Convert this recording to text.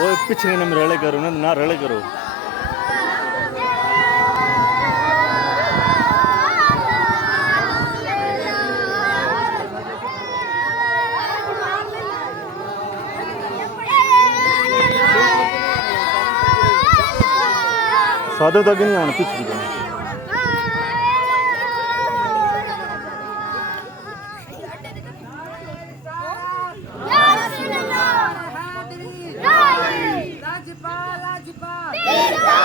ओए पिछले नंबर रले करो ना रले करो। सादे तक नहीं आना पिछली को। राजपाल